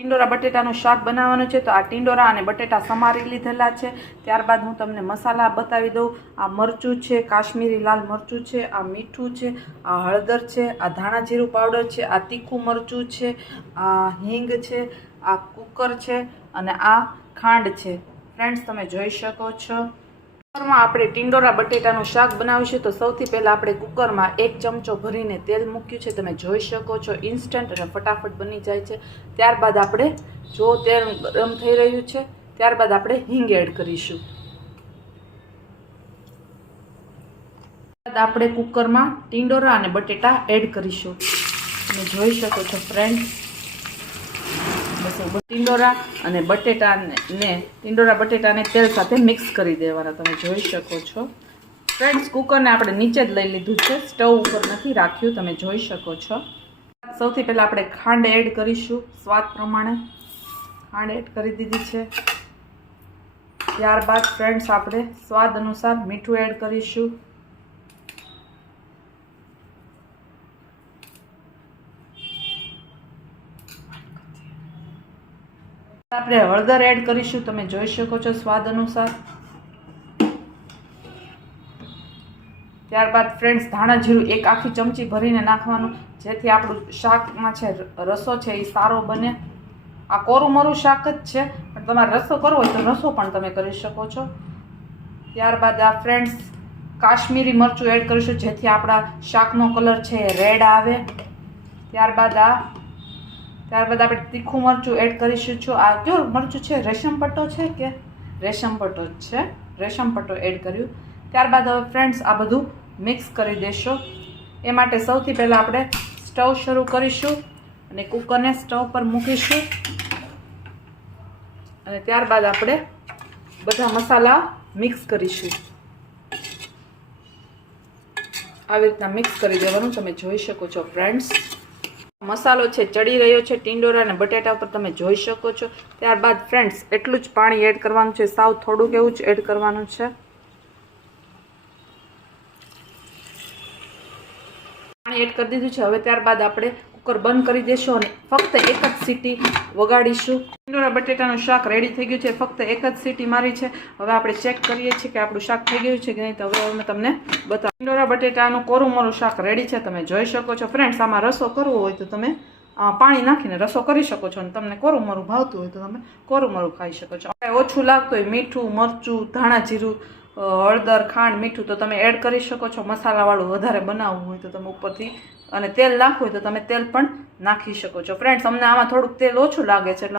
ટીંડોરા બટેટાનું શાક બનાવવાનું છે તો આ ટીંડોરા અને બટેટા સમારી લીધેલા છે। ત્યારબાદ હું તમને મસાલા બતાવી દઉં। આ મરચું છે, કાશ્મીરી લાલ મરચું છે, આ મીઠું છે, આ હળદર છે, આ ધાણા જીરું પાવડર છે, આ તીખું મરચું છે, આ હિંગ છે, આ કુકર છે અને આ ખાંડ છે। ફ્રેન્ડ્સ તમે જોઈ શકો છો। કુકરમાં આપણે ટીંડોરા બટેટાનું શાક બનાવીશું તો સૌથી પહેલાં આપણે કુકરમાં 1 ચમચો ભરીને તેલ મૂક્યું છે। તમે જોઈ શકો છો ઇન્સ્ટન્ટ અને ફટાફટ બની જાય છે। ત્યારબાદ આપણે જો તેલ ગરમ થઈ રહ્યું છે ત્યારબાદ આપણે હિંગ એડ કરીશું। ત્યારબાદ આપણે કુકરમાં ટીંડોરા અને બટેટા એડ કરીશું। તમે જોઈ શકો છો ફ્રેન્ડ્સ, ટીંડોરા અને બટેટાને તેલ સાથે મિક્સ કરી દેવાના। તમે જોઈ શકો છો ફ્રેન્ડ્સ, કુકરને આપણે નીચે જ લઈ લીધું છે, સ્ટવ ઉપર નથી રાખ્યું। તમે જોઈ શકો છો। સૌથી પહેલાં આપણે ખાંડ એડ કરીશું, સ્વાદ પ્રમાણે ખાંડ એડ કરી દીધી છે। ત્યારબાદ ફ્રેન્ડ્સ આપણે સ્વાદ અનુસાર મીઠું એડ કરીશું। આપણે હળદર એડ કરીશું। તમે જોઈ શકો છો સ્વાદ અનુસાર। ત્યારબાદ ફ્રેન્ડ્સ ધાણા જીરું 1 આખી ચમચી ભરીને નાખવાનું, જેથી આપણું શાકમાં છે રસો છે એ સારો બને। આ કોરું મરું શાક જ છે, પણ તમારે રસો કરવો હોય તો રસો પણ તમે કરી શકો છો। ત્યારબાદ આ ફ્રેન્ડ્સ કાશ્મીરી મરચું એડ કરીશું, જેથી આપણા શાકનો કલર છે એ રેડ આવે। ત્યારબાદ આપણે તીખું મરચું એડ કરીશું। આ કયું મરચું છે? રેશમપટ્ટો છે કે રેશમપટ્ટો જ છે, રેશમપટ્ટો એડ કર્યું। ત્યારબાદ હવે ફ્રેન્ડ્સ આ બધું મિક્સ કરી દેશો। એ માટે સૌથી પહેલાં આપણે સ્ટવ શરૂ કરીશું અને કુકરને સ્ટવ પર મૂકીશું અને ત્યારબાદ આપણે બધા મસાલા મિક્સ કરીશું। આવી રીતના મિક્સ કરી દેવાનું। તમે જોઈ શકો છો ફ્રેન્ડ્સ, મસાલો છે ચડી રહ્યો છે ટીંડોરા અને બટેટા ઉપર, તમે જોઈ શકો છો। ત્યારબાદ ફ્રેન્ડ્સ એટલું જ પાણી એડ કરવાનું છે, સાવ થોડુંક એવું જ એડ કરવાનું છે। પાણી એડ કરી દીધું છે। હવે ત્યારબાદ આપણે કુકર બંધ કરી દેશું અને ફક્ત 1 જ સીટી વગાડીશું। ટીંડોરા બટેટાનું શાક રેડી થઈ ગયું છે, ફક્ત 1 જ સીટી મારી છે। હવે આપણે ચેક કરીએ છીએ કે આપણું શાક થઈ ગયું છે કે નહીં, તો હવે અમે તમને બતાવું। ટીંડોરા બટેટાનું કોરું મોરું શાક રેડી છે, તમે જોઈ શકો છો ફ્રેન્ડ્સ। આમાં રસો કરવો હોય તો તમે પાણી નાખીને રસો કરી શકો છો, અને તમને કોરું મરું ભાવતું હોય તો તમે કોરું મરું ખાઈ શકો છો। ઓછું લાગતું હોય મીઠું, મરચું, ધાણા જીરું, હળદર, ખાંડ, મીઠું તો તમે એડ કરી શકો છો। મસાલાવાળું વધારે બનાવવું હોય તો તમે ઉપરથી, અને તેલ નાખવું હોય તો તમે તેલ પણ નાખી શકો છો। ફ્રેન્ડ્સ અમને આમાં થોડુંક તેલ ઓછું લાગે છે એટલે